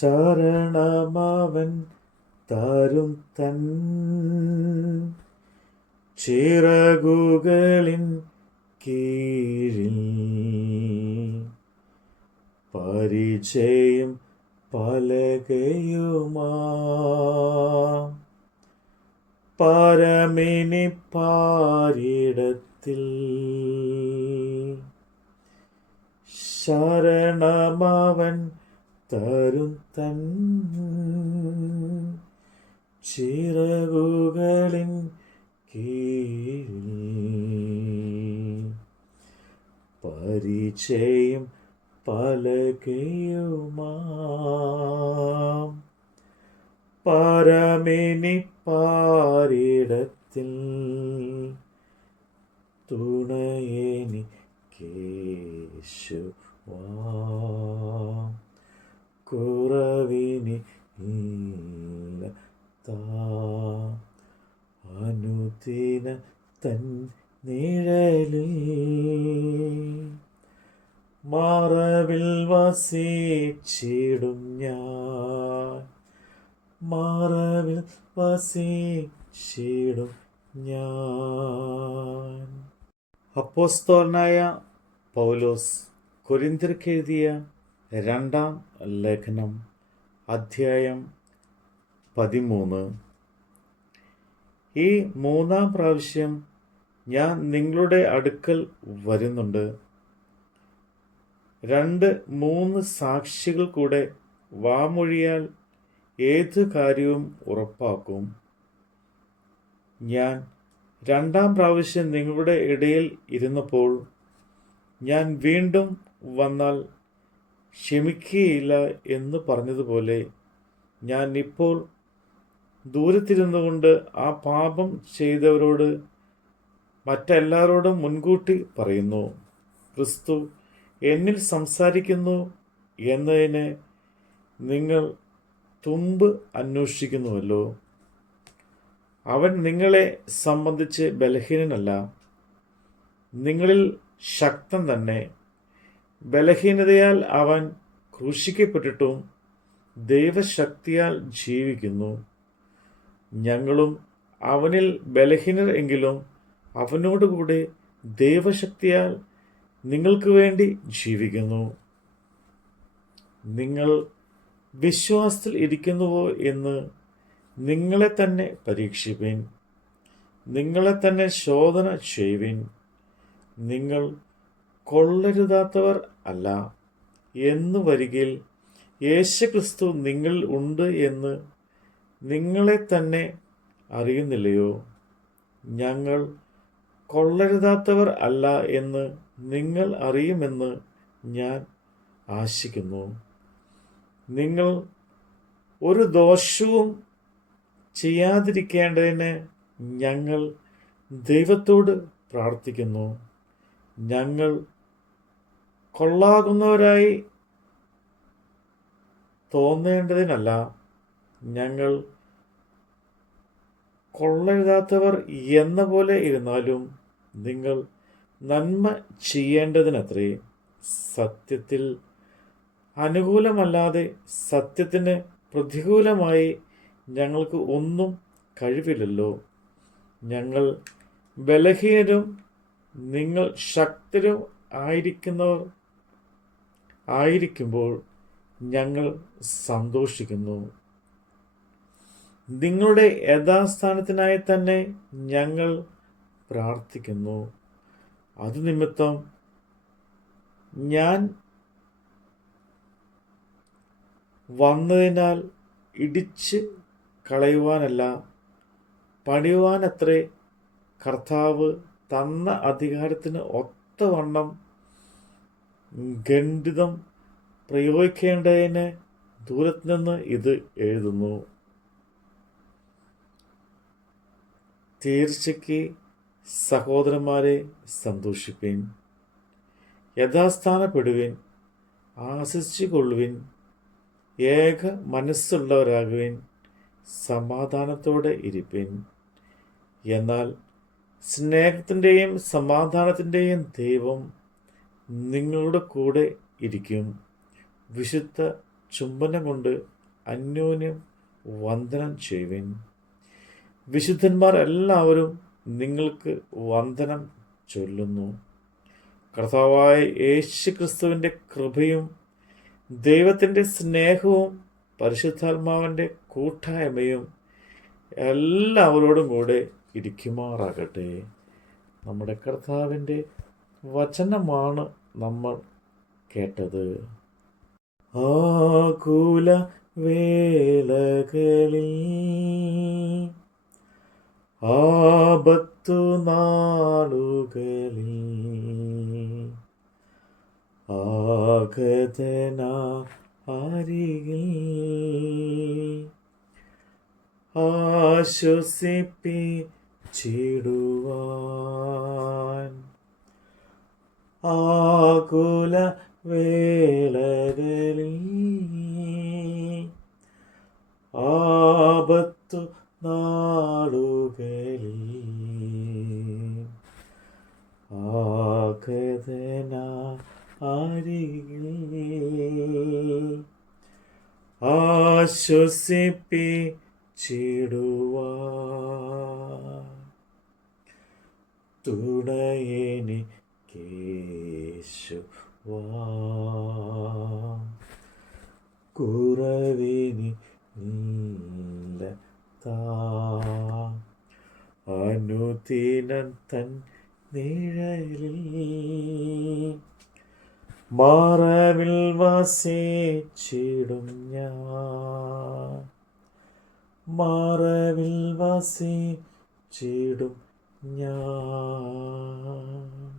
ശരണമവൻ തരും തൻ ചിറകുകളിൻ കീഴിൽ പരിചയം പലകയുമാ. പരമിനി പാരിടത്തിൽ ശരണമവൻ തരും തൻ ചിറകുകളിൻ കീഴിൽ. പരിചയം പലകയുമാം. പരമിനി പാരിടത്തിൽ തുണയെനിക്കേശു കുറവിനി അനുദിന തൻ നിഴലിൽ മറവിൽ വസിച്ചിടും ഞാൻ. മറവിൽ വസിച്ചിടും ഞാൻ. അപ്പോസ്തോലനായ പൗലോസ് കൊരിന്തിർക്ക് എഴുതിയ രണ്ടാം ലേഖനം അധ്യായം പതിമൂന്ന്. ഈ മൂന്നാം പ്രാവശ്യം ഞാൻ നിങ്ങളുടെ അടുക്കൽ വരുന്നുണ്ട്. രണ്ട് മൂന്ന് സാക്ഷികൾ കൂടെ വാമൊഴിയാൽ ഏത് കാര്യവും ഉറപ്പാക്കും. ഞാൻ രണ്ടാം പ്രാവശ്യം നിങ്ങളുടെ ഇടയിൽ ഇരുന്നപ്പോൾ ഞാൻ വീണ്ടും വന്നാൽ ക്ഷമിക്കുകയില്ല എന്ന് പറഞ്ഞതുപോലെ ഞാൻ ഇപ്പോൾ ദൂരത്തിരുന്നുകൊണ്ട് ആ പാപം ചെയ്തവരോട് മറ്റെല്ലാവരോടും മുൻകൂട്ടി പറയുന്നു ക്രിസ്തു എന്നിൽ സംസാരിക്കുന്നു എന്നതിന് നിങ്ങൾ തുമ്പ് അന്വേഷിക്കുന്നുവല്ലോ. അവൻ നിങ്ങളെ സംബന്ധിച്ച് ബലഹീനനല്ല നിങ്ങളിൽ ശക്തൻ തന്നെ. ബലഹീനതയാൽ അവൻ ക്രൂശിക്കപ്പെട്ടിട്ടും ദൈവശക്തിയാൽ ജീവിക്കുന്നു. ഞങ്ങളും അവനിൽ ബലഹീനർ എങ്കിലും അവനോടുകൂടെ ദൈവശക്തിയാൽ നിങ്ങൾക്ക് വേണ്ടി ജീവിക്കുന്നു. നിങ്ങൾ വിശ്വാസത്തിൽ ഇരിക്കുന്നുവോ എന്ന് നിങ്ങളെ തന്നെ പരീക്ഷിപ്പിൻ. നിങ്ങളെ തന്നെ ശോധന ചെയ്യുവിൻ. നിങ്ങൾ കൊള്ളരുതാത്തവർ അല്ല. എന്ന് വരികിൽ യേശുക്രിസ്തു നിങ്ങൾ ഉണ്ട് എന്ന് നിങ്ങളെ തന്നെ അറിയുന്നില്ലയോ? ഞങ്ങൾ കൊള്ളരുതാത്തവർ അല്ല എന്ന് നിങ്ങൾ അറിയുമെന്ന് ഞാൻ ആശിക്കുന്നു. നിങ്ങൾ ഒരു ദോഷവും ചെയ്യാതിരിക്കേണ്ടതിന് ഞങ്ങൾ ദൈവത്തോട് പ്രാർത്ഥിക്കുന്നു. ഞങ്ങൾ കൊള്ളാകുന്നവരായി തോന്നേണ്ടതിനല്ല. ഞങ്ങൾ കൊള്ളെഴുതാത്തവർ എന്ന പോലെ ഇരുന്നാലും നിങ്ങൾ നന്മ ചെയ്യേണ്ടതിനത്രേ സത്യത്തിൽ അനുകൂലമല്ലാതെ സത്യത്തിന് പ്രതികൂലമായി ഞങ്ങൾക്ക് ഒന്നും കഴിവില്ലല്ലോ. ഞങ്ങൾ ബലഹീനരും നിങ്ങൾ ശക്തരും ആയിരിക്കുന്നവർ ആയിരിക്കുമ്പോൾ ഞങ്ങൾ സന്തോഷിക്കുന്നു. നിങ്ങളുടെ യഥാസ്ഥാനത്തിനായി തന്നെ ഞങ്ങൾ പ്രാർത്ഥിക്കുന്നു. അത് നിമിത്തം ഞാൻ വന്നതിനാൽ ഇടിച്ച് കളയുവാനല്ല പണിയുവാനത്രേ കർത്താവ് തന്ന അധികാരത്തിന് ഒത്തവണ്ണം ഖണ്ഡിതം പ്രയോഗിക്കേണ്ടതിന് ദൂരത്ത് നിന്ന് ഇത് എഴുതുന്നു. തീർച്ചയ്ക്ക് സഹോദരന്മാരെ സന്തോഷിപ്പിൻ. യഥാസ്ഥാനപ്പെടുവിൻ. ആശിച്ചുകൊള്ളുവിൻ ഏക മനസ്സുള്ളവരാകുവിൻ. സമാധാനത്തോടെ ഇരിപ്പിൻ. എന്നാൽ സ്നേഹത്തിന്റെയും സമാധാനത്തിന്റെയും ദൈവം നിങ്ങളുടെ കൂടെ ഇരിക്കും. വിശുദ്ധ ചുംബനം കൊണ്ട് അന്യോന്യം വന്ദനം ചെയ്യുവിൻ. വിശുദ്ധന്മാർ എല്ലാവരും നിങ്ങൾക്ക് വന്ദനം ചൊല്ലുന്നു. കർത്താവായ യേശു ക്രിസ്തുവിന്റെ കൃപയും ദൈവത്തിന്റെ സ്നേഹവും പരിശുദ്ധാത്മാവിന്റെ കൂട്ടായ്മയും എല്ലാവരോടും കൂടെ ഇരിക്കുമാറാകട്ടെ. നമ്മുടെ കർത്താവിന്റെ വചനമാണ് നമ്മൾ കേട്ടത്. ആകുല വേളകളിൽ ആപത്തു നാളുകളിൽ ആകതന അരികിൽ ആശ്വസിപ്പിച്ചിടുവാൻ ആകുല വേളകളിൽ ആപത്തു നാളുകളിൽ ആഗതന അരികിൽ ആശ്വസിപ്പിച്ചിടുവാൻ. തുണയനി കേശുവാ കുറവിനി അനുദിനം തൻ നിഴലിൽ മാറവിൽ വസിച്ചിടും ഞാൻ. മാറവിൽ വസിച്ചിടും ഞാൻ.